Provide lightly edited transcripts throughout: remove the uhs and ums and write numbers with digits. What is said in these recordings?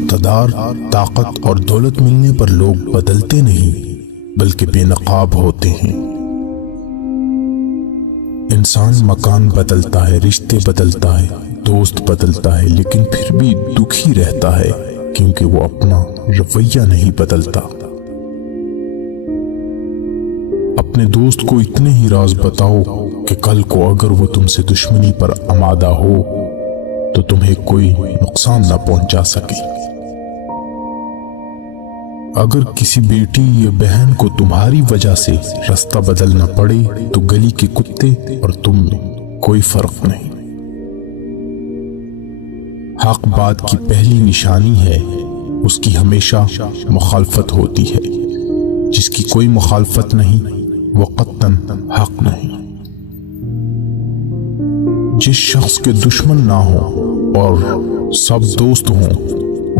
اقتدار، طاقت اور دولت ملنے پر لوگ بدلتے نہیں بلکہ بے نقاب ہوتے ہیں۔ انسان مکان بدلتا ہے، رشتے بدلتا ہے، دوست بدلتا ہے، لیکن پھر بھی دکھی رہتا ہے کیونکہ وہ اپنا رویہ نہیں بدلتا۔ اپنے دوست کو اتنے ہی راز بتاؤ کہ کل کو اگر وہ تم سے دشمنی پر آمادہ ہو تو تمہیں کوئی نقصان نہ پہنچا سکے۔ اگر کسی بیٹی یا بہن کو تمہاری وجہ سے راستہ بدلنا پڑے تو گلی کے کتے اور تم میں کوئی فرق نہیں۔ حق بات کی پہلی نشانی ہے، اس کی ہمیشہ مخالفت ہوتی ہے۔ جس کی کوئی مخالفت نہیں وہ قطعاً حق نہیں۔ جس شخص کے دشمن نہ ہو اور سب دوست ہوں،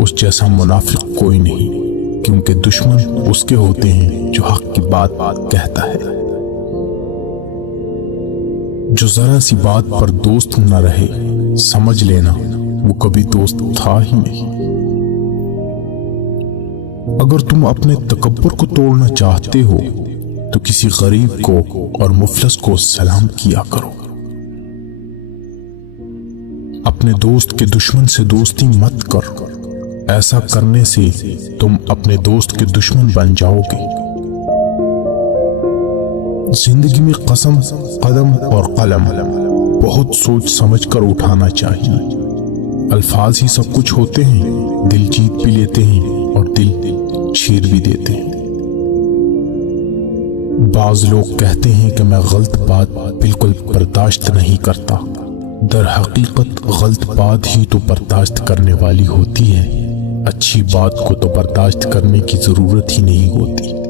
اس جیسا منافق کوئی نہیں، کیونکہ دشمن اس کے ہوتے ہیں جو حق کی بات کہتا ہے۔ جو ذرا سی بات پر دوست نہ رہے، سمجھ لینا وہ کبھی دوست تھا ہی نہیں۔ اگر تم اپنے تکبر کو توڑنا چاہتے ہو تو کسی غریب کو اور مفلس کو سلام کیا کرو۔ اپنے دوست کے دشمن سے دوستی مت کر، ایسا کرنے سے تم اپنے دوست کے دشمن بن جاؤ گے۔ زندگی میں قسم، قدم اور قلم بہت سوچ سمجھ کر اٹھانا چاہیے۔ الفاظ ہی سب کچھ ہوتے ہیں، دل جیت بھی لیتے ہیں اور دل چیر بھی دیتے ہیں۔ بعض لوگ کہتے ہیں کہ میں غلط بات بالکل برداشت نہیں کرتا، در حقیقت غلط بات ہی تو برداشت کرنے والی ہوتی ہے، اچھی بات کو تو برداشت کرنے کی ضرورت ہی نہیں ہوتی۔